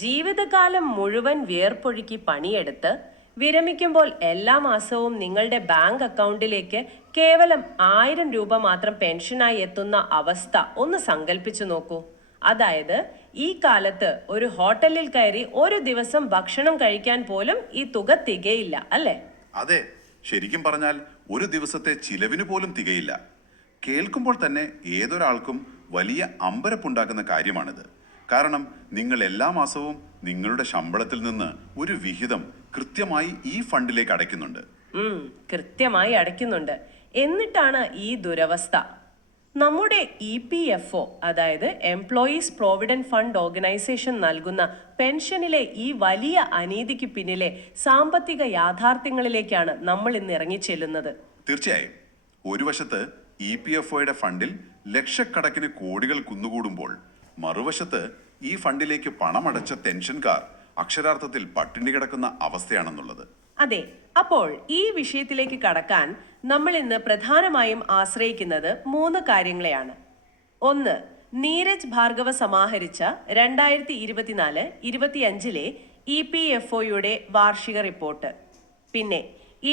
ജീവിതകാലം മുഴുവൻ വിയർപ്പൊഴുക്കി പണിയെടുത്ത് വിരമിക്കുമ്പോൾ എല്ലാ മാസവും നിങ്ങളുടെ ബാങ്ക് അക്കൗണ്ടിലേക്ക് കേവലം 1000 രൂപ മാത്രം പെൻഷനായി എത്തുന്ന അവസ്ഥ ഒന്ന് സങ്കല്പിച്ചു നോക്കൂ. അതായത് ഈ കാലത്ത് ഒരു ഹോട്ടലിൽ കയറി ഒരു ദിവസം ഭക്ഷണം കഴിക്കാൻ പോലും ഈ തുക തികയില്ല, അല്ലേ? അതെ, ശരിക്കും പറഞ്ഞാൽ ഒരു ദിവസത്തെ ചിലവിന് പോലും തികയില്ല. കേൾക്കുമ്പോൾ തന്നെ ഏതൊരാൾക്കും വലിയ അമ്പരപ്പുണ്ടാക്കുന്ന കാര്യമാണിത്. കാരണം നിങ്ങൾ എല്ലാ മാസവും നിങ്ങളുടെ ശമ്പളത്തിൽ നിന്ന് ഒരു വിഹിതം കൃത്യമായി ഈ ഫണ്ടിലേക്ക് അടയ്ക്കുന്നുണ്ട്. കൃത്യമായി അടയ്ക്കുന്നുണ്ട്. എന്നിട്ടാണ് ഈ ദുരവസ്ഥ. നമ്മുടെ EPFO, അതായത് എംപ്ലോയീസ് പ്രോവിഡന്റ് ഫണ്ട് ഓർഗനൈസേഷൻ നൽകുന്ന പെൻഷനിലെ ഈ വലിയ അനീതിക്ക് പിന്നിലെ സാമ്പത്തിക യാഥാർത്ഥ്യങ്ങളിലേക്കാണ് നമ്മൾ ഇന്ന് ഇറങ്ങിച്ചെല്ലുന്നത്. തീർച്ചയായും. ഒരു വശത്ത് EPFOയുടെ ഫണ്ടിൽ ലക്ഷക്കണക്കിന് കോടികൾ കുന്നുകൂടുമ്പോൾ മറുവശത്ത് ഈ ഫണ്ടിലേക്ക് പണമടച്ച പെൻഷൻകാർ അക്ഷരാർത്ഥത്തിൽ പട്ടിണി കിടക്കുന്ന അവസ്ഥയാണെന്നുള്ളത്. അതെ. അപ്പോൾ ഈ വിഷയത്തിലേക്ക് കടക്കാൻ നമ്മൾ ഇന്ന് പ്രധാനമായും ആശ്രയിക്കുന്നത് 3 കാര്യങ്ങളെയാണ്. 1. നീരജ് ഭാർഗവ സമാഹരിച്ച 2024-25 EPFOയുടെ വാർഷിക റിപ്പോർട്ട്. പിന്നെ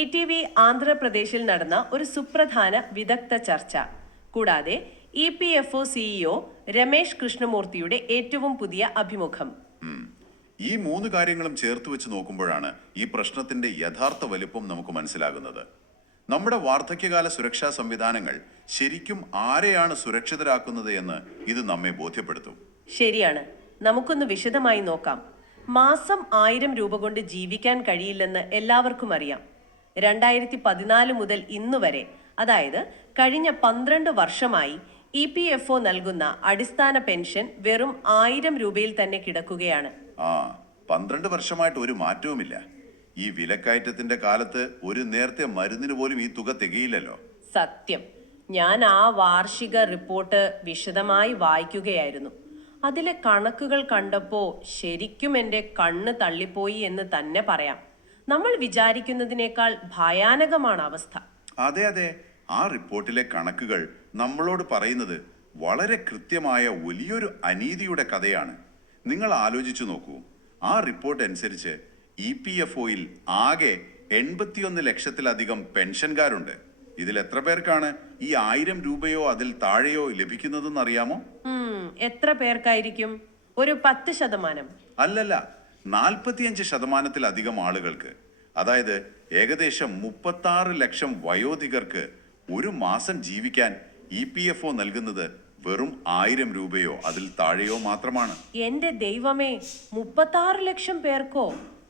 ETV ആന്ധ്രാപ്രദേശിൽ നടന്ന ഒരു സുപ്രധാന വിദഗ്ധ ചർച്ച. കൂടാതെ EPFO CEO രമേശ് കൃഷ്ണമൂർത്തിയുടെ ഏറ്റവും പുതിയ അഭിമുഖം. ഈ 3 കാര്യങ്ങളും ചേർത്ത് വെച്ച് നോക്കുമ്പോഴാണ് ഈ പ്രശ്നത്തിന്റെ യഥാർത്ഥ വലിപ്പം നമുക്ക് മനസ്സിലാകുന്നത്. നമ്മുടെ വാർദ്ധക്യകാല സുരക്ഷാ സംവിധാനങ്ങൾ ശരിക്കും ആരെയാണ് സുരക്ഷിതരാക്കുന്നത് എന്ന് ഇത് നമ്മെ ബോധ്യപ്പെടുത്തും. ശരിയാണ്. നമുക്കൊന്ന് വിശദമായി നോക്കാം. മാസം 1000 രൂപ കൊണ്ട് ജീവിക്കാൻ കഴിയില്ലെന്ന് എല്ലാവർക്കും അറിയാം. 2014 മുതൽ ഇന്നുവരെ, അതായത് കഴിഞ്ഞ 12 വർഷമായി EPFO നൽകുന്ന അടിസ്ഥാന പെൻഷൻ വെറും 1000 രൂപയിൽ തന്നെ കിടക്കുകയാണ്. 12 വർഷമായിട്ട് ഒരു മാറ്റവുമില്ല. ഈ വിലക്കയറ്റത്തിന്റെ കാലത്ത് ഒരു നേരത്തെ മരുന്നിന് പോലും ഈ തുക തികയില്ലല്ലോ. സത്യം. ഞാൻ ആ വാർഷിക റിപ്പോർട്ട് വിശദമായി വായിക്കുകയായിരുന്നു. അതിലെ കണക്കുകൾ കണ്ടപ്പോ ശരിക്കും എൻ്റെ കണ്ണ് തള്ളിപ്പോയി എന്ന് തന്നെ പറയാം. നമ്മൾ വിചാരിക്കുന്നതിനേക്കാൾ ഭയാനകമാണ് അവസ്ഥ. അതെ അതെ, ആ റിപ്പോർട്ടിലെ കണക്കുകൾ നമ്മളോട് പറയുന്നത് വളരെ കൃത്യമായ വലിയൊരു അനീതിയുടെ കഥയാണ്. നിങ്ങൾ ആലോചിച്ചു നോക്കൂ. ആ റിപ്പോർട്ട് അനുസരിച്ച് EPFOയിൽ ആകെ 81 ലക്ഷത്തിലധികം പെൻഷൻകാരുണ്ട്. ഇതിൽ എത്ര പേർക്കാണ് ഈ 1000 രൂപയോ അതിൽ താഴെയോ ലഭിക്കുന്നതെന്ന് അറിയാമോ? എത്ര പേർക്കായിരിക്കും? ഒരു 10%? അല്ലല്ല, 45%-ലധികം ആളുകൾക്ക്. അതായത് ഏകദേശം 36 ലക്ഷം വയോധികർക്ക് ഒരു മാസം ജീവിക്കാൻ EPFO നൽകുന്നത് വെറും 1000 രൂപയോ അതിൽ താഴെയോ മാത്രമാണ്. എന്റെ ദൈവമേ, 36 ലക്ഷം പേർക്കോ?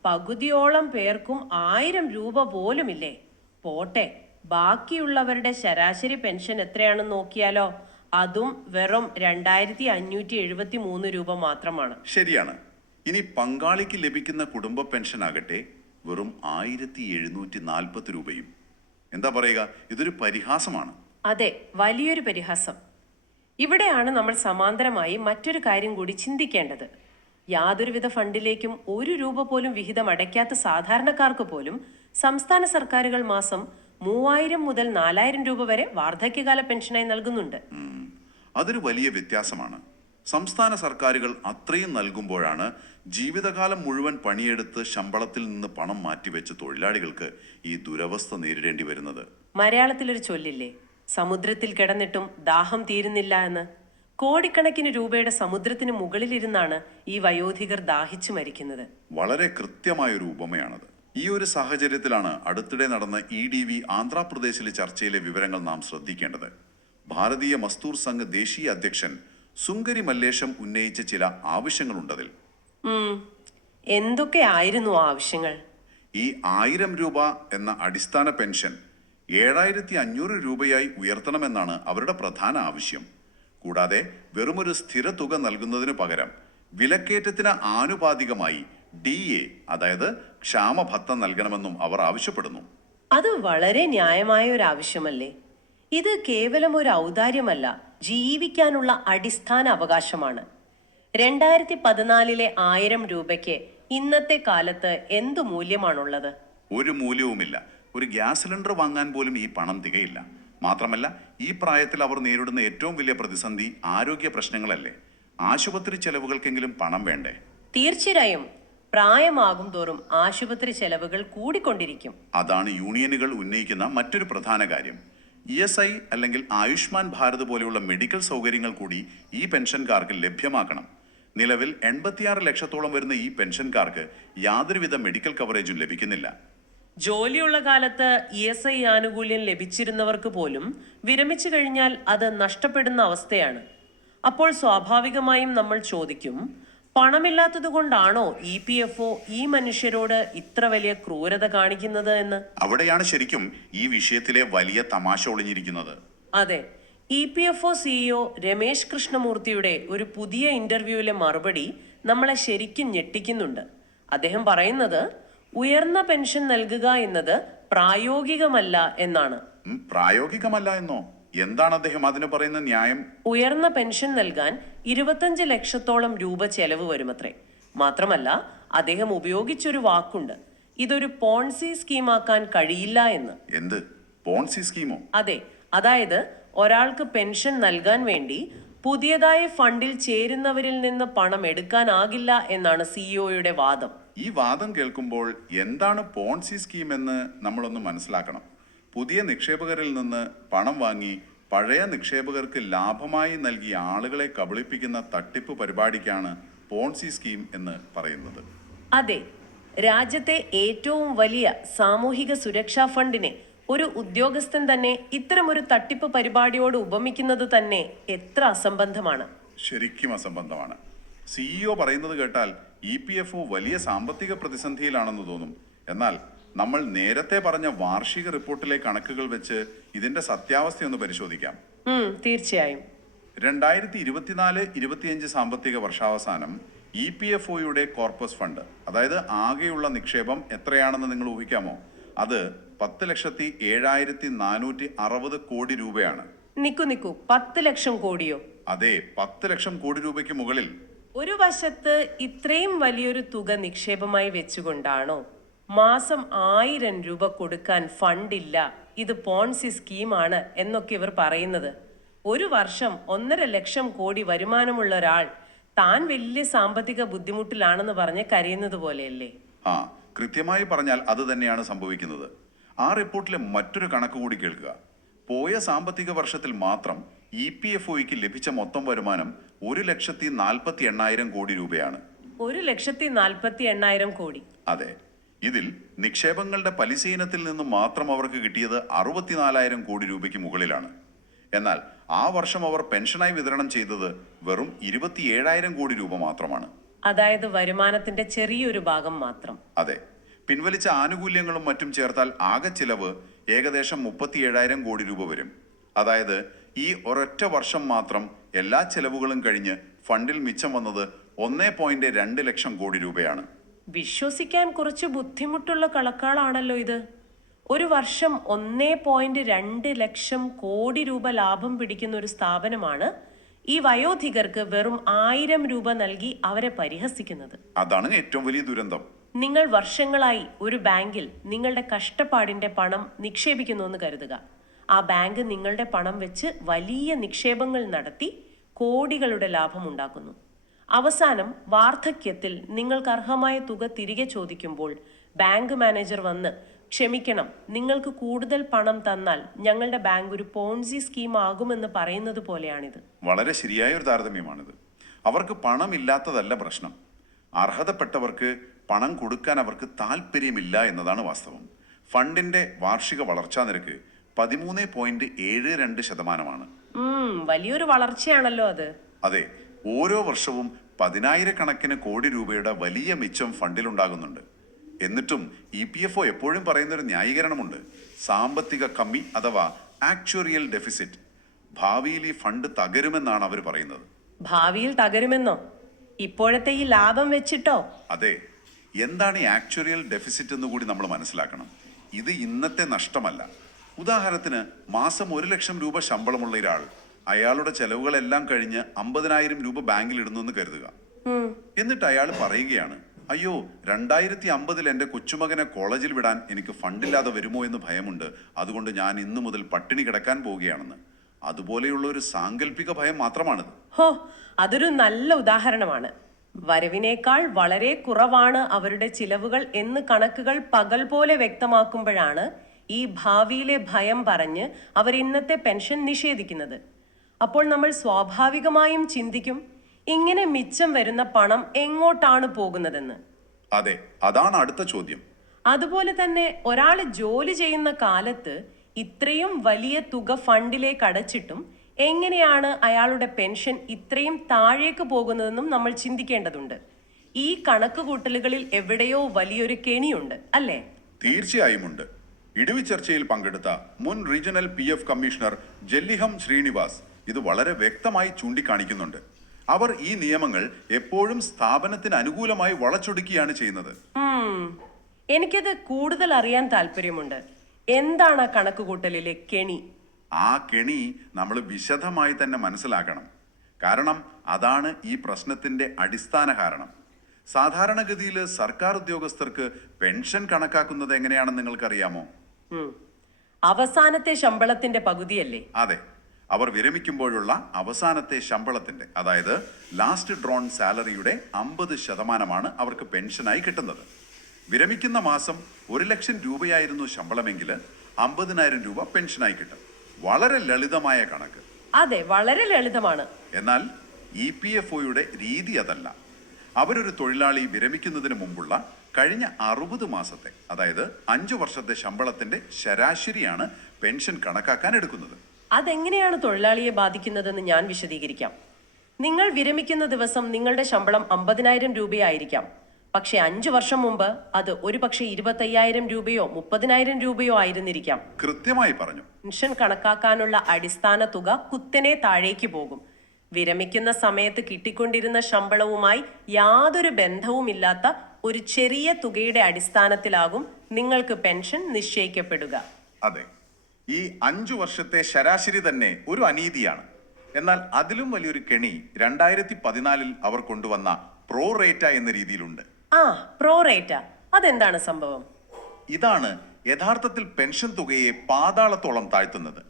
പകുതിയോളം പേർക്കും 1000 രൂപ പോലുമില്ലേ? പോട്ടെ, ബാക്കിയുള്ളവരുടെ ശരാശരി പെൻഷൻ എത്രയാണെന്ന് നോക്കിയാലോ? അതും വെറും 2573 രൂപ മാത്രമാണ്. ശരിയാണ്. ഇനി പങ്കാളിക്ക് ലഭിക്കുന്ന കുടുംബ പെൻഷൻ ആകട്ടെ വെറും 1740 രൂപയും. എന്താ പറയുക, ഇതൊരു പരിഹാസമാണ്. അതെ, വലിയൊരു പരിഹാസം. ഇവിടെയാണ് നമ്മൾ സമാന്തരമായി മറ്റൊരു കാര്യം കൂടി ചിന്തിക്കേണ്ടത്. യാതൊരുവിധ ഫണ്ടിലേക്കും 1 രൂപ പോലും വിഹിതം അടയ്ക്കാത്ത സാധാരണക്കാർക്ക് പോലും സംസ്ഥാന സർക്കാരുകൾ മാസം 3000 മുതൽ 4000 രൂപ വരെ വാർദ്ധക്യകാല പെൻഷനായി നൽകുന്നുണ്ട്. അതൊരു വലിയ വ്യത്യാസമാണ്. സംസ്ഥാന സർക്കാരുകൾ അത്രയും നൽകുമ്പോഴാണ് ജീവിതകാലം മുഴുവൻ പണിയെടുത്ത് ശമ്പളത്തിൽ നിന്ന് പണം മാറ്റിവെച്ച് തൊഴിലാളികൾക്ക് ഈ ദുരവസ്ഥ നേരിടേണ്ടി വരുന്നത്. മലയാളത്തിലൊരു ചൊല്ലില്ലേ, സമുദ്രത്തിൽ കിടന്നിട്ടും ദാഹം തീരുന്നില്ല എന്ന്. കോടിക്കണക്കിന് രൂപയുടെ സമുദ്രത്തിന് മുകളിലിരുന്നാണ് ഈ വയോധികർ ദാഹിച്ചു മരിക്കുന്നത്. വളരെ കൃത്യമായൊരു ഉപമയാണത്. ഈ ഒരു സാഹചര്യത്തിലാണ് അടുത്തിടെ നടന്ന EDV ആന്ധ്രാപ്രദേശിലെ ചർച്ചയിലെ വിവരങ്ങൾ നാം ശ്രദ്ധിക്കേണ്ടത്. ഭാരതീയ മസ്ദൂർ സംഘ് ദേശീയ അധ്യക്ഷൻ സുങ്കരി മല്ലേഷം ഉന്നയിച്ച ചില ആവശ്യങ്ങളുണ്ടതിൽ. എന്തൊക്കെ ആയിരുന്നു ആവശ്യങ്ങൾ? ഈ 1000 രൂപ എന്ന അടിസ്ഥാന പെൻഷൻ 7500 രൂപയായി ഉയർത്തണമെന്നാണ് അവരുടെ പ്രധാന ആവശ്യം. കൂടാതെ വെറുമൊരു സ്ഥിര തുക നൽകുന്നതിനു പകരം വിലക്കയറ്റത്തിന് ആനുപാതികമായി DA, അതായത് ക്ഷാമഭത്ത നൽകണമെന്നും അവർ ആവശ്യപ്പെടുന്നു. അത് വളരെ ന്യായമായ ഒരു ആവശ്യമല്ലേ? ഇത് കേവലം ഒരു ഔദാര്യമല്ല, ജീവിക്കാനുള്ള അടിസ്ഥാന അവകാശമാണ്. 2014-ലെ 1000 രൂപയ്ക്ക് ഇന്നത്തെ കാലത്ത് എന്തു മൂല്യമാണുള്ളത്? ഒരു മൂല്യവുമില്ല. ഒരു ഗ്യാസ് സിലിണ്ടർ വാങ്ങാൻ പോലും ഈ പണം തികയില്ല. മാത്രമല്ല, ഈ പ്രായത്തിൽ അവർ നേരിടുന്ന ഏറ്റവും വലിയ പ്രതിസന്ധി ആരോഗ്യ പ്രശ്നങ്ങളല്ലേ. ആശുപത്രി ചെലവുകൾക്കെങ്കിലും പണം വേണ്ടേ? തീർച്ചയായും പ്രായമാകും തോറും ആശുപത്രി ചെലവുകൾ കൂടിക്കൊണ്ടിരിക്കും. അതാണ് യൂണിയനുകൾ ഉന്നയിക്കുന്ന മറ്റൊരു പ്രധാന കാര്യം. ESI അല്ലെങ്കിൽ ആയുഷ്മാൻ ഭാരത് പോലെയുള്ള മെഡിക്കൽ സൗകര്യങ്ങൾ കൂടി ഈ പെൻഷൻകാർക്ക് ലഭ്യമാക്കണം. നിലവിൽ 86 ലക്ഷത്തോളം വരുന്ന ഈ പെൻഷൻകാർക്ക് യാതൊരുവിധ മെഡിക്കൽ കവറേജും ലഭിക്കുന്നില്ല. ജോലിയുള്ള കാലത്ത് ESI ആനുകൂല്യം ലഭിച്ചിരുന്നവർക്ക് പോലും വിരമിച്ചു കഴിഞ്ഞാൽ അത് നഷ്ടപ്പെടുന്ന അവസ്ഥയാണ്. അപ്പോൾ സ്വാഭാവികമായും നമ്മൾ ചോദിക്കും, പണമില്ലാത്തത് കൊണ്ടാണോ EPFO ഈ മനുഷ്യരോട് ഇത്ര വലിയ ക്രൂരത കാണിക്കുന്നത് എന്ന്? അവിടെയാണ് ശരിക്കും ഈ വിഷയത്തിലെ വലിയ തമാശ ഒളിഞ്ഞിരിക്കുന്നത്. അതെ, EPFO CEO രമേശ് കൃഷ്ണമൂർത്തിയുടെ ഒരു പുതിയ ഇന്റർവ്യൂവിലെ മറുപടി നമ്മളെ ശരിക്കും ഞെട്ടിക്കുന്നുണ്ട്. അദ്ദേഹം പറയുന്നത് ഉയർന്ന പെൻഷൻ നൽകുക എന്നത് പ്രായോഗികമല്ല എന്നാണ്. പ്രായോഗികമല്ല എന്നോ? എന്താണ് അദ്ദേഹം അതിന് പറയുന്ന ന്യായം? ഉയർന്ന പെൻഷൻ നൽകാൻ 25 ലക്ഷത്തോളം രൂപ ചെലവ് വരുമത്രേ. മാത്രമല്ല, അദ്ദേഹം ഉപയോഗിച്ചൊരു വാക്കുണ്ട്, ഇതൊരു പോൺസി സ്കീമാക്കാൻ കഴിയില്ല എന്ന്. എന്ത് പോൺസി സ്കീമോ? അതെ, അതായത് ഒരാൾക്ക് പെൻഷൻ നൽകാൻ വേണ്ടി പുതിയതായി ഫണ്ടിൽ ചേരുന്നവരിൽ നിന്ന് പണം എടുക്കാനാകില്ല എന്നാണ് സിഇഒയുടെ വാദം. ഈ വാദം കേൾക്കുമ്പോൾ എന്താണ് പോൺസി സ്കീം എന്ന് നമ്മളൊന്ന് മനസ്സിലാക്കണം. പുതിയ നിക്ഷേപകരിൽ നിന്ന് പണം വാങ്ങി പഴയ നിക്ഷേപകർക്ക് ലാഭമായി നൽകിയ ആളുകളെ കബളിപ്പിക്കുന്ന തട്ടിപ്പ് പരിപാടിക്കാണ് പോൺസി സ്കീം എന്ന് പറയുന്നത്. അതെ, രാജ്യത്തെ ഏറ്റവും വലിയ സാമൂഹിക സുരക്ഷാ ഫണ്ടിനെ ഒരു ഉദ്യോഗസ്ഥൻ തന്നെ ഇത്തരമൊരു തട്ടിപ്പ് പരിപാടിയോട് ഉപമിക്കുന്നത് തന്നെ എത്ര അസംബന്ധമാണ്. ശരിക്കും അസംബന്ധമാണ്. CEO പറയുന്നത് കേട്ടാൽ EPFO വലിയ സാമ്പത്തിക പ്രതിസന്ധിയിലാണെന്ന് തോന്നും. എന്നാൽ നമ്മൾ നേരത്തെ പറഞ്ഞ വാർഷിക റിപ്പോർട്ടിലെ കണക്കുകൾ വെച്ച് ഇതിന്റെ സത്യാവസ്ഥയൊന്ന് പരിശോധിക്കാം. തീർച്ചയായും 2024-25 സാമ്പത്തിക വർഷാവസാനം EPFOയുടെ കോർപ്പസ് ഫണ്ട്, അതായത് ആകെയുള്ള നിക്ഷേപം എത്രയാണെന്ന് നിങ്ങൾ ഊഹിക്കാമോ? അത് 10,07,460 കോടി രൂപയാണ്. നിക്കു 10 ലക്ഷം കോടിയോ? അതെ, 10 ലക്ഷം കോടി രൂപയ്ക്ക് മുകളിൽ. ഒരു വശത്ത് ഇത്രയും വലിയൊരു തുക നിക്ഷേപമായി വെച്ചുകൊണ്ടാണോ മാസം 1000 രൂപ കൊടുക്കാൻ ഫണ്ടില്ല, ഇത് പോൺസി സ്കീമാണ് എന്നൊക്കെ ഇവർ പറയുന്നത്? ഒരു വർഷം 1.5 ലക്ഷം കോടി വരുമാനമുള്ള ഒരാൾ താൻ വലിയ സാമ്പത്തിക ബുദ്ധിമുട്ടിലാണെന്ന് പറഞ്ഞ് കരയുന്നത് പോലെയല്ലേ? കൃത്യമായി പറഞ്ഞാൽ അത് തന്നെയാണ് സംഭവിക്കുന്നത്. ആ റിപ്പോർട്ടിലെ മറ്റൊരു കണക്ക് കൂടി കേൾക്കുക. പോയ സാമ്പത്തിക വർഷത്തിൽ മാത്രം EPFOയ്ക്ക് ലഭിച്ച മൊത്തം വരുമാനം 1,48,000 കോടി രൂപയാണ്. 1,48,000 കോടി. അതെ, ഇതിൽ നിക്ഷേപങ്ങളുടെ പലിശ ഇനത്തിൽ നിന്ന് മാത്രം അവർക്ക് കിട്ടിയത് 64,000 കോടി രൂപയ്ക്ക് മുകളിലാണ്. എന്നാൽ ആ വർഷം അവർ പെൻഷനായി വിതരണം ചെയ്തത് വെറും 27,000 കോടി രൂപ മാത്രമാണ്. അതായത് വരുമാനത്തിന്റെ ചെറിയൊരു ഭാഗം മാത്രം. അതെ, പിൻവലിച്ച ആനുകൂല്യങ്ങളും മറ്റും ചേർത്താൽ ആകെ ചിലവ് ഏകദേശം 37,000 കോടി രൂപ വരും. അതായത് ഈ ഒരൊറ്റ വർഷം മാത്രം എല്ലാ ചെലവുകളും കഴിഞ്ഞ് ഫണ്ടിൽ മിച്ചം വന്നത് 1.2 ലക്ഷം കോടി രൂപയാണ്. വിശ്വസിക്കാൻ കുറച്ച് ബുദ്ധിമുട്ടുള്ള കണക്കുകളാണല്ലോ ഇത്. ഒരു വർഷം 1.2 ലക്ഷം കോടി രൂപ ലാഭം പിടിക്കുന്ന ഒരു സ്ഥാപനമാണ് ഈ വയോധികർക്ക് വെറും 1000 രൂപ നൽകി അവരെ പരിഹസിക്കുന്നത്. അതാണ് ഏറ്റവും വലിയ ദുരന്തം. നിങ്ങൾ വർഷങ്ങളായി ഒരു ബാങ്കിൽ നിങ്ങളുടെ കഷ്ടപ്പാടിന്റെ പണം നിക്ഷേപിക്കുന്നു എന്ന് കരുതുക. ആ ബാങ്ക് നിങ്ങളുടെ പണം വെച്ച് വലിയ നിക്ഷേപങ്ങൾ നടത്തി കോടികളുടെ ലാഭം ഉണ്ടാക്കുന്നു. അവസാനം വാർദ്ധക്യത്തിൽ നിങ്ങൾക്ക് അർഹമായ തുക തിരികെ ചോദിക്കുമ്പോൾ ബാങ്ക് മാനേജർ വന്ന്, ക്ഷമിക്കണം, നിങ്ങൾക്ക് കൂടുതൽ പണം തന്നാൽ ഞങ്ങളുടെ ബാങ്ക് ഒരു പോൺസി സ്കീം ആകുമെന്ന് പറയുന്നത് പോലെയാണിത്. വളരെ ശരിയായ ഒരു താരതമ്യമാണിത്. അവർക്ക് പണമില്ലാത്തതല്ല പ്രശ്നം, അർഹതപ്പെട്ടവർക്ക് പണം കൊടുക്കാൻ അവർക്ക് താല്പര്യമില്ല എന്നതാണ് വാസ്തവം. ഫണ്ടിന്റെ വാർഷിക വളർച്ചാ നിരക്ക് 13.72%. വലിയൊരു വളർച്ചയാണല്ലോ അത്. അതെ, ഓരോ വർഷവും 10,000 കോടി രൂപയുടെ വലിയ മിച്ചം ഫണ്ടിലുണ്ടാകുന്നുണ്ട്. എന്നിട്ടും EPFO എപ്പോഴും പറയുന്നൊരു ന്യായീകരണമുണ്ട്, സാമ്പത്തിക കമ്മി അഥവാ ആക്ച്വറിയൽ ഡെഫിസിറ്റ്. ഭാവിയിൽ ഈ ഫണ്ട് തകരുമെന്നാണ് അവർ പറയുന്നത്. ഭാവിയിൽ തകരുമെന്നോ? ഇപ്പോഴത്തെ ഈ ലാഭം വെച്ചിട്ടോ? അതെ, എന്താണ് ഈ ആക്ച്വറിയൽ ഡെഫിസിറ്റ് എന്ന് കൂടി നമ്മൾ മനസ്സിലാക്കണം. ഇത് ഇന്നത്തെ നഷ്ടമല്ല. ഉദാഹരണത്തിന് മാസം 1 ലക്ഷം രൂപ ശമ്പളമുള്ള ഒരാൾ അയാളുടെ ചെലവുകളെല്ലാം കഴിഞ്ഞ് 50,000 രൂപ ബാങ്കിൽ ഇടുന്നു എന്ന് കരുതുക. എന്നിട്ട് അയാൾ പറയുകയാണ്, അയ്യോ 2050 എൻ്റെ കൊച്ചുമകനെ കോളേജിൽ വിടാൻ എനിക്ക് ഫണ്ടില്ലാതെ വരുമോ എന്ന് ഭയമുണ്ട്, അതുകൊണ്ട് ഞാൻ ഇന്നു മുതൽ പട്ടിണി കിടക്കാൻ പോവുകയാണെന്ന്. അതുപോലെയുള്ള ഒരു സാങ്കല്പിക ഭയം മാത്രമാണിത്. അതൊരു നല്ല ഉദാഹരണമാണ്. വരവിനേക്കാൾ വളരെ കുറവാണ് അവരുടെ ചിലവുകൾ എന്ന് കണക്കുകൾ പകൽ പോലെ വ്യക്തമാക്കുമ്പോഴാണ് ഈ ഭാവിയിലെ ഭയം പറഞ്ഞ് അവർ ഇന്നത്തെ പെൻഷൻ നിഷേധിക്കുന്നത്. അപ്പോൾ നമ്മൾ സ്വാഭാവികമായും ചിന്തിക്കും, ഇങ്ങനെ മിച്ചം വരുന്ന പണം എങ്ങോട്ടാണ് പോകുന്നതെന്ന്. അതെ, അതാണ് അടുത്ത ചോദ്യം. അതുപോലെ തന്നെ ഒരാൾ ജോലി ചെയ്യുന്ന കാലത്ത് ഇത്രയും വലിയ തുക ഫണ്ടിലേക്ക് അടച്ചിട്ടും എങ്ങനെയാണ് അയാളുടെ പെൻഷൻ ഇത്രയും താഴേക്ക് പോകുന്നതെന്നും നമ്മൾ ചിന്തിക്കേണ്ടതുണ്ട്. ഈ കണക്കുകൂട്ടലുകളിൽ എവിടെയോ വലിയൊരു കെണിയുണ്ട്, അല്ലേ? തീർച്ചയായും ഉണ്ട്. ഇടിവി ചർച്ചയിൽ പങ്കെടുത്ത മുൻ റീജിയണൽ PF കമ്മീഷണർ ജെല്ലിഹം ശ്രീനിവാസ് ഇത് വളരെ വ്യക്തമായി ചൂണ്ടിക്കാണിക്കുന്നുണ്ട്. അവർ ഈ നിയമങ്ങൾ എപ്പോഴും സ്ഥാപനത്തിന് അനുകൂലമായി വളച്ചൊടുക്കുകയാണ് ചെയ്യുന്നത്. എനിക്കത് കൂടുതൽ അറിയാൻ താല്പര്യമുണ്ട്. എന്താണ് ആ കണക്കുകൂട്ടലിലെ കെണി? ആ കെണി നമ്മൾ വിശദമായി തന്നെ മനസ്സിലാക്കണം. കാരണം അതാണ് ഈ പ്രശ്നത്തിന്റെ അടിസ്ഥാന കാരണം. സാധാരണഗതിയിൽ സർക്കാർ ഉദ്യോഗസ്ഥർക്ക് പെൻഷൻ കണക്കാക്കുന്നത് എങ്ങനെയാണെന്ന് നിങ്ങൾക്കറിയാമോ? അവസാനത്തെ ശമ്പളത്തിന്റെ പകുതിയല്ലേ? അതെ, അവർ വിരമിക്കുമ്പോഴുള്ള അവസാനത്തെ ശമ്പളത്തിന്റെ, അതായത് ലാസ്റ്റ് ഡ്രോൺ സാലറിയുടെ 50% അവർക്ക് പെൻഷനായി കിട്ടുന്നത്. വിരമിക്കുന്ന മാസം 1,00,000 രൂപയായിരുന്നു ശമ്പളമെങ്കിൽ 50,000 രൂപ പെൻഷനായി കിട്ടും. വളരെ ലളിതമായ കണക്ക്. അതെ, വളരെ ലളിതമാണ്. എന്നാൽ EPFOയുടെ രീതി അതല്ല. അവരൊരു തൊഴിലാളി വിരമിക്കുന്നതിന് മുമ്പുള്ള കഴിഞ്ഞ 60 മാസത്തെ, അതായത് 5 വർഷത്തെ ശമ്പളത്തിന്റെ ശരാശരിയാണ് പെൻഷൻ കണക്കാക്കാൻ എടുക്കുന്നത്. അതെങ്ങനെയാണ് തൊഴിലാളിയെ ബാധിക്കുന്നതെന്ന് ഞാൻ വിശദീകരിക്കാം. നിങ്ങൾ വിരമിക്കുന്ന ദിവസം നിങ്ങളുടെ ശമ്പളം 50,000 രൂപയായിരിക്കാം. പക്ഷെ 5 വർഷം മുമ്പ് അത് ഒരു പക്ഷേ 25,000 രൂപയോ 30,000 രൂപയോ ആയിരുന്നിരിക്കാം. കൃത്യമായി പറഞ്ഞു. പെൻഷൻ കണക്കാക്കാനുള്ള അടിസ്ഥാന തുക കുത്തനെ താഴേക്ക് പോകും. വിരമിക്കുന്ന സമയത്ത് കിട്ടിക്കൊണ്ടിരുന്ന ശമ്പളവുമായി യാതൊരു ബന്ധവുമില്ലാത്ത ഒരു ചെറിയ തുകയുടെ അടിസ്ഥാനത്തിലാകും നിങ്ങൾക്ക് പെൻഷൻ നിശ്ചയിക്കപ്പെടുക. അതെ, ഈ 5 വർഷത്തെ ശരാശരി തന്നെ ഒരു അനീതിയാണ്. എന്നാൽ അതിലും വലിയൊരു കെണി 2014 അവർ കൊണ്ടുവന്ന പ്രോറേറ്റ എന്ന രീതിയിലുണ്ട്. പ്രോറേറ്റ, അതെന്താണ് സംഭവം? ഇതാണ് യഥാർത്ഥത്തിൽ പെൻഷൻ തുകയെ പാതാളത്തോളം താഴ്ത്തുന്നത്.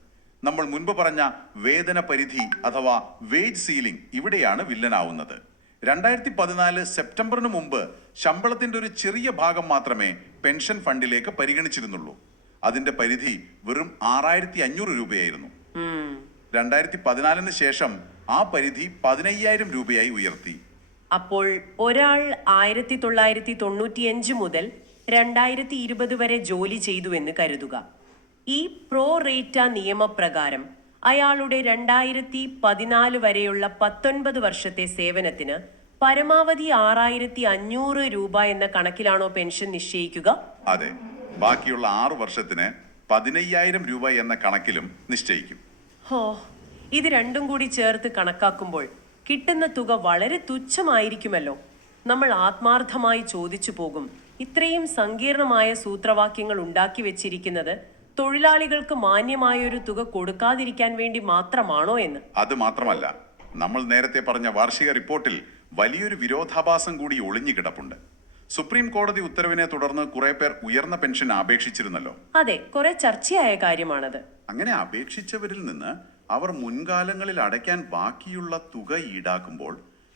നമ്മൾ മുൻപ് പറഞ്ഞ വേതന പരിധി അഥവാ വേജ് സീലിംഗ് ഇവിടെയാണ് വില്ലനാവുന്നത്. 2014 സെപ്റ്റംബറിന് മുമ്പ് ശമ്പളത്തിന്റെ ഒരു ചെറിയ ഭാഗം മാത്രമേ പെൻഷൻ ഫണ്ടിലേക്ക് പരിഗണിച്ചിരുന്നുള്ളൂ. അതിന്റെ പരിധി വെറും 6,500 രൂപയായിരുന്നു. 2014 ശേഷം ആ പരിധി 15,000 രൂപയായി ഉയർത്തി. അപ്പോൾ ഒരാൾ 1995 മുതൽ 2020 വരെ ജോലി ചെയ്തു എന്ന് കരുതുക. ഈ പ്രോറേറ്റ നിയമപ്രകാരം അയാളുടെ 2014 വരെയുള്ള 19 വർഷത്തെ സേവനത്തിന് പരമാവധി 6,500 രൂപ എന്ന കണക്കിലാണോ പെൻഷൻ നിശ്ചയിക്കുക? അതെ, ബാക്കിയുള്ള 6 വർഷത്തിന് 15,000 രൂപ എന്ന കണക്കിലും നിശ്ചയിക്കും. ഇത് രണ്ടും കൂടി ചേർത്ത് കണക്കാക്കുമ്പോൾ കിട്ടുന്ന തുക വളരെ തുച്ഛമായിരിക്കുമല്ലോ. നമ്മൾ ആത്മാർത്ഥമായി ചോദിച്ചു പോകും, ഇത്രയും സങ്കീർണമായ സൂത്രവാക്യങ്ങൾ ഉണ്ടാക്കി വെച്ചിരിക്കുന്നത് തൊഴിലാളികൾക്ക് മാന്യമായൊരു തുക കൊടുക്കാതിരിക്കാൻ വേണ്ടി മാത്രമാണോ എന്ന്. അത് മാത്രമല്ല, നമ്മൾ നേരത്തെ പറഞ്ഞ വാർഷിക റിപ്പോർട്ടിൽ വലിയൊരു വിരോധാഭാസം കൂടി ഒളിഞ്ഞു കിടപ്പുണ്ട്. സുപ്രീം കോടതി ഉത്തരവിനെ തുടർന്ന് കുറെ പേർ ഉയർന്ന പെൻഷൻ അപേക്ഷിച്ചിരുന്നല്ലോ. അതെ, കുറെ ചർച്ചയായ കാര്യമാണത്. അങ്ങനെ അപേക്ഷിച്ചവരിൽ നിന്ന് അവർ മുൻകാലങ്ങളിൽ അടയ്ക്കാൻ ബാക്കിയുള്ള തുക ഈടാക്കുമ്പോൾ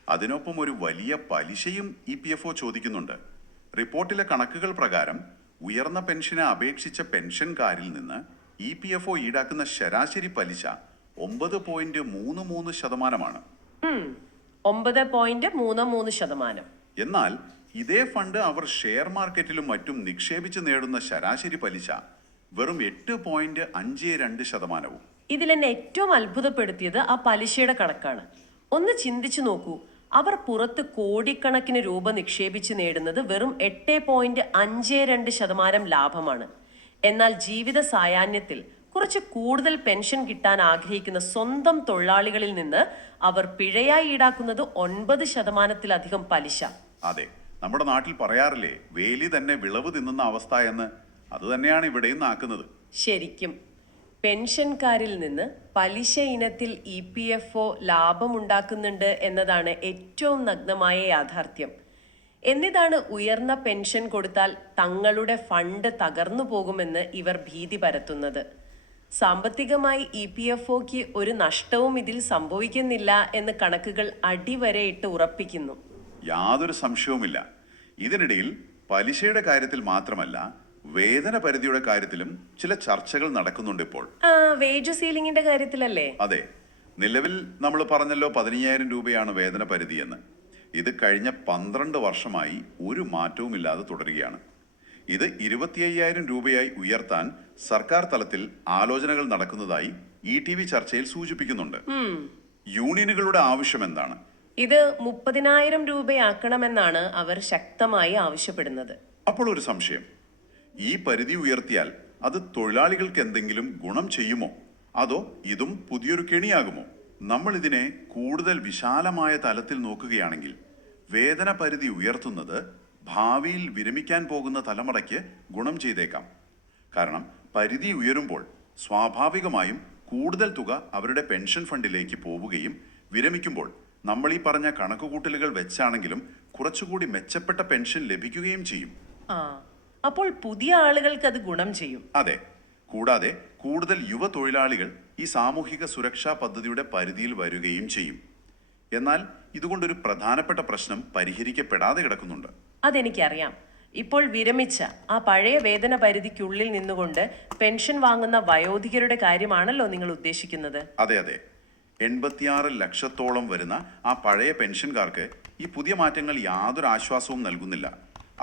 അതിനൊപ്പം ഒരു വലിയ പലിശയും EPFO ചോദിക്കുന്നുണ്ട്. റിപ്പോർട്ടിലെ കണക്കുകൾ പ്രകാരം ഉയർന്ന പെൻഷന് അപേക്ഷിച്ച പെൻഷൻകാരിൽ നിന്ന് EPFO ഈടാക്കുന്ന ശരാശരി പലിശ 9.33%. 9.33%. എന്നാൽ ഇതേ ഫണ്ട് അവർ ഷെയർ മാർക്കറ്റിലും മറ്റും നിക്ഷേപിച്ച് നേടുന്ന ശരാശരി പലിശ വെറും 8.52%. ഇതിലെന്നെ ഏറ്റവും അത്ഭുതപ്പെടുത്തിയത് ആ പലിശയുടെ കണക്കാണ്. ഒന്ന് ചിന്തിച്ചു നോക്കൂ, അവർ പുറത്ത് കോടിക്കണക്കിന് രൂപ നിക്ഷേപിച്ച് നേടുന്നത് വെറും 8.52% ലാഭമാണ്. എന്നാൽ ജീവിത സായാഹ്നത്തിൽ കുറച്ച് കൂടുതൽ പെൻഷൻ കിട്ടാൻ ആഗ്രഹിക്കുന്ന സ്വന്തം തൊഴിലാളികളിൽ നിന്ന് അവർ പിഴയായി ഈടാക്കുന്നത് 9%-ലധികം പലിശ. അതെ, നമ്മുടെ നാട്ടിൽ പറയാറില്ലേ, വേലി തന്നെ വിളവ് തിന്നുന്ന അവസ്ഥ എന്ന്. അത് തന്നെയാണ് ഇവിടെയും നാക്കുന്നത്. ശരിക്കും പെൻഷൻകാരിൽ നിന്ന് പലിശ ഇനത്തിൽ EPFO ലാഭമുണ്ടാക്കുന്നുണ്ട് എന്നതാണ് ഏറ്റവും നഗ്നമായ യാഥാർത്ഥ്യം. എന്നിതാണ് ഉയർന്ന പെൻഷൻ കൊടുത്താൽ തങ്ങളുടെ ഫണ്ട് തകർന്നു പോകുമെന്ന് ഇവർ ഭീതി പരത്തുന്നത്. സാമ്പത്തികമായി EPFOയ്ക്ക് ഒരു നഷ്ടവും ഇതിൽ സംഭവിക്കുന്നില്ല എന്ന് കണക്കുകൾ അടിവരയിട്ട് ഉറപ്പിക്കുന്നു. യാതൊരു സംശയവുമില്ല. ഇതിനിടയിൽ പലിശയുടെ കാര്യത്തിൽ മാത്രമല്ല, വേതന പരിധിയുടെ കാര്യത്തിലും ചില ചർച്ചകൾ നടക്കുന്നുണ്ട് ഇപ്പോൾ. വേജ് സീലിംഗിന്റെ കാര്യത്തിലല്ലേ? അതെ, നിലവിൽ നമ്മൾ പറഞ്ഞല്ലോ 15,000 രൂപയാണ് വേതന പരിധി എന്ന്. ഇത് കഴിഞ്ഞ 12 വർഷമായി ഒരു മാറ്റവുമില്ലാതെ തുടരുകയാണ്. ഇത് 25,000 രൂപയായി ഉയർത്താൻ സർക്കാർ തലത്തിൽ ആലോചനകൾ നടക്കുന്നതായി ETV ചർച്ചയിൽ സൂചിപ്പിക്കുന്നുണ്ട്. യൂണിയനുകളുടെ ആവശ്യം എന്താണ്? ഇത് 30,000 രൂപയാക്കണമെന്നാണ് അവർ ശക്തമായി ആവശ്യപ്പെടുന്നത്. അപ്പോൾ ഒരു സംശയം, ഈ പരിധി ഉയർത്തിയാൽ അത് തൊഴിലാളികൾക്ക് എന്തെങ്കിലും ഗുണം ചെയ്യുമോ, അതോ ഇതും പുതിയൊരു കെണിയാകുമോ? നമ്മൾ ഇതിനെ കൂടുതൽ വിശാലമായ തലത്തിൽ നോക്കുകയാണെങ്കിൽ, വേതന പരിധി ഉയർത്തുന്നത് ഭാവിയിൽ വിരമിക്കാൻ പോകുന്ന തലമുറയ്ക്ക് ഗുണം ചെയ്തേക്കാം. കാരണം പരിധി ഉയരുമ്പോൾ സ്വാഭാവികമായും കൂടുതൽ തുക അവരുടെ പെൻഷൻ ഫണ്ടിലേക്ക് പോവുകയും വിരമിക്കുമ്പോൾ നമ്മൾ ഈ പറഞ്ഞ കണക്കുകൂട്ടലുകൾ വെച്ചാണെങ്കിലും കുറച്ചുകൂടി മെച്ചപ്പെട്ട പെൻഷൻ ലഭിക്കുകയും ചെയ്യും. അപ്പോൾ പുതിയ ആളുകൾക്ക് അത് ഗുണം ചെയ്യും. അതെ, കൂടാതെ കൂടുതൽ യുവ തൊഴിലാളികൾ ഈ സാമൂഹിക സുരക്ഷാ പദ്ധതിയുടെ പരിധിയിൽ വരികയും ചെയ്യും. എന്നാൽ ഇതുകൊണ്ടൊരു പ്രധാനപ്പെട്ട പ്രശ്നം പരിഹരിക്കപ്പെടാതെ കിടക്കുന്നുണ്ട്. അതെനിക്കറിയാം. ഇപ്പോൾ വിരമിച്ച ആ പഴയ വേതന പരിധിക്കുള്ളിൽ നിന്നുകൊണ്ട് പെൻഷൻ വാങ്ങുന്ന വയോധികരുടെ കാര്യമാണല്ലോ നിങ്ങൾ ഉദ്ദേശിക്കുന്നത്? അതെ അതെ, 86 ലക്ഷത്തോളം വരുന്ന ആ പഴയ പെൻഷൻകാർക്ക് ഈ പുതിയ മാറ്റങ്ങൾ യാതൊരു ആശ്വാസവും നൽകുന്നില്ല.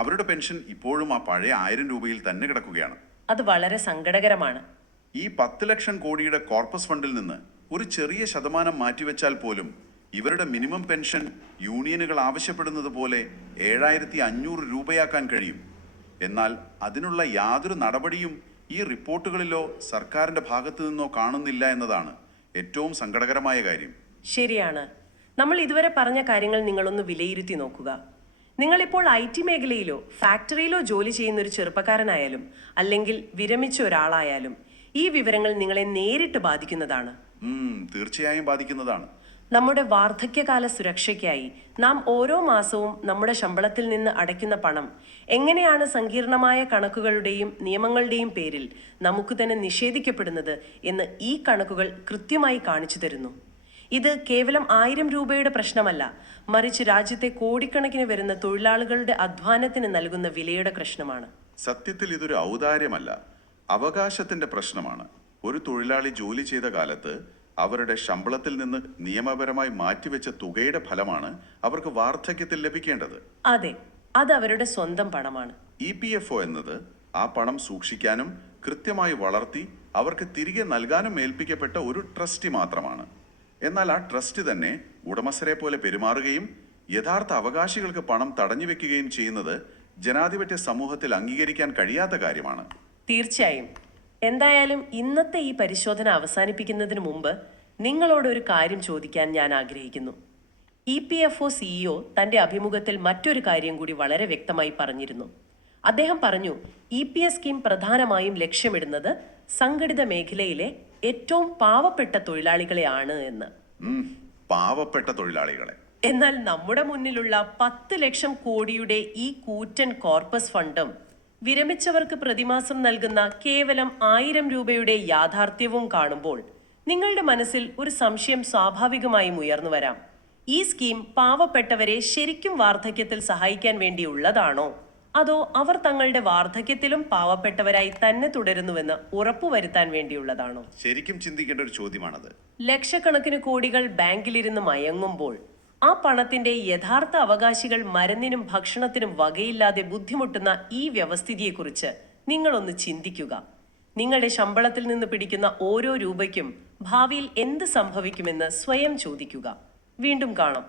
അവരുടെ പെൻഷൻ ഇപ്പോഴും ആ പഴയ 1000 രൂപയിൽ തന്നെ കിടക്കുകയാണ്. അത് വളരെ സങ്കടകരമാണ്. ഈ 10 ലക്ഷം കോടിയുടെ കോർപ്പസ് ഫണ്ടിൽ നിന്ന് ഒരു ചെറിയ ശതമാനം മാറ്റിവെച്ചാൽ പോലും ഇവരുടെ മിനിമം പെൻഷൻ യൂണിയനുകൾ ആവശ്യപ്പെടുന്നത് പോലെ 7,500 രൂപയാക്കാൻ കഴിയും. എന്നാൽ അതിനുള്ള യാതൊരു നടപടിയും ഈ റിപ്പോർട്ടുകളിലോ സർക്കാരിന്റെ ഭാഗത്തു നിന്നോ കാണുന്നില്ല എന്നതാണ് ഏറ്റവും സങ്കടകരമായ കാര്യം. ശരിയാണ്. നമ്മൾ ഇതുവരെ പറഞ്ഞ കാര്യങ്ങൾ നിങ്ങളൊന്ന് വിലയിരുത്തി നോക്കുക. നിങ്ങളിപ്പോൾ IT മേഖലയിലോ ഫാക്ടറിയിലോ ജോലി ചെയ്യുന്ന ഒരു ചെറുപ്പക്കാരനായാലും അല്ലെങ്കിൽ വിരമിച്ച ഒരാളായാലും ഈ വിവരങ്ങൾ നിങ്ങളെ നേരിട്ട് ബാധിക്കുന്നതാണ്. തീർച്ചയായും ബാധിക്കുന്നതാണ്. നമ്മുടെ വാർദ്ധക്യകാല സുരക്ഷയ്ക്കായി നാം ഓരോ മാസവും നമ്മുടെ ശമ്പളത്തിൽ നിന്ന് അടയ്ക്കുന്ന പണം എങ്ങനെയാണ് സങ്കീർണമായ കണക്കുകളുടെയും നിയമങ്ങളുടെയും പേരിൽ നമുക്ക് തന്നെ നിഷേധിക്കപ്പെടുന്നത് എന്ന് ഈ കണക്കുകൾ കൃത്യമായി കാണിച്ചു തരുന്നു. ഇത് കേവലം 1000 രൂപയുടെ പ്രശ്നമല്ല, മറിച്ച് രാജ്യത്തെ കോടിക്കണക്കിന് വരുന്ന തൊഴിലാളികളുടെ അധ്വാനത്തിന് നൽകുന്ന വിലയുടെ പ്രശ്നമാണ്. സത്യത്തിൽ ഇതൊരു ഔദാര്യമല്ല, അവകാശത്തിന്റെ പ്രശ്നമാണ്. ഒരു തൊഴിലാളി ജോലി ചെയ്ത കാലത്ത് അവരുടെ ശമ്പളത്തിൽ നിന്ന് നിയമപരമായി മാറ്റിവെച്ച തുകയുടെ ഫലമാണ് അവർക്ക് വാർദ്ധക്യത്തിൽ ലഭിക്കേണ്ടത്. അതെ, അത് അവരുടെ സ്വന്തം പണമാണ്. EPFO എന്നത് ആ പണം സൂക്ഷിക്കാനും കൃത്യമായി വളർത്തി അവർക്ക് തിരികെ നൽകാനും ഏൽപ്പിക്കപ്പെട്ട ഒരു ട്രസ്റ്റ് മാത്രമാണ്. എന്നാൽ ആ ട്രസ്റ്റ് തന്നെ ഉടമസ്ഥരെ പോലെ പെരുമാറുകയും യഥാർത്ഥ അവകാശികൾക്ക് പണം തടഞ്ഞു വെക്കുകയും ചെയ്യുന്നത് ജനാധിപത്യ സമൂഹത്തിൽ അംഗീകരിക്കാൻ കഴിയാത്ത കാര്യമാണ്. തീർച്ചയായും. എന്തായാലും ഇന്നത്തെ ഈ പരിശോധന അവസാനിപ്പിക്കുന്നതിന് മുമ്പ് നിങ്ങളോട് ഒരു കാര്യം ചോദിക്കാൻ ഞാൻ ആഗ്രഹിക്കുന്നു. EPFO CEO തന്റെ അഭിമുഖത്തിൽ മറ്റൊരു കാര്യം കൂടി വളരെ വ്യക്തമായി പറഞ്ഞിരുന്നു. അദ്ദേഹം പറഞ്ഞു, EPS സ്കീം പ്രധാനമായും ലക്ഷ്യമിടുന്നത് സംഘടിത മേഖലയിലെ ഏറ്റവും പാവപ്പെട്ട തൊഴിലാളികളെയാണ് എന്ന്. പാവപ്പെട്ട തൊഴിലാളികളെ. എന്നാൽ നമ്മുടെ മുന്നിലുള്ള 10 ലക്ഷം കോടിയുടെ ഈ കൂറ്റൻ കോർപ്പസ് ഫണ്ടും വിരമിച്ചവർക്ക് പ്രതിമാസം നൽകുന്ന കേവലം 1000 രൂപയുടെ യാഥാർത്ഥ്യവും കാണുമ്പോൾ നിങ്ങളുടെ മനസ്സിൽ ഒരു സംശയം സ്വാഭാവികമായും ഉയർന്നു വരാം. ഈ സ്കീം പാവപ്പെട്ടവരെ ശരിക്കും വാർദ്ധക്യത്തിൽ സഹായിക്കാൻ വേണ്ടിയുള്ളതാണോ, അതോ അവർ തങ്ങളുടെ വാർദ്ധക്യത്തിലും പാവപ്പെട്ടവരായി തന്നെ തുടരുന്നുവെന്ന് ഉറപ്പുവരുത്താൻ വേണ്ടിയുള്ളതാണോ? ശരിക്കും ചിന്തിക്കേണ്ട ഒരു ചോദ്യമാണത്. ലക്ഷക്കണക്കിന് കോടികൾ ബാങ്കിലിരുന്ന് മയങ്ങുമ്പോൾ ആ പണത്തിന്റെ യഥാർത്ഥ അവകാശികൾ മരുന്നിനും ഭക്ഷണത്തിനും വകയില്ലാതെ ബുദ്ധിമുട്ടുന്ന ഈ വ്യവസ്ഥിതിയെക്കുറിച്ച് നിങ്ങളൊന്ന് ചിന്തിക്കുക. നിങ്ങളുടെ ശമ്പളത്തിൽ നിന്ന് പിടിക്കുന്ന ഓരോ രൂപയ്ക്കും ഭാവിയിൽ എന്ത് സംഭവിക്കുമെന്ന് സ്വയം ചോദിക്കുക. വീണ്ടും കാണാം.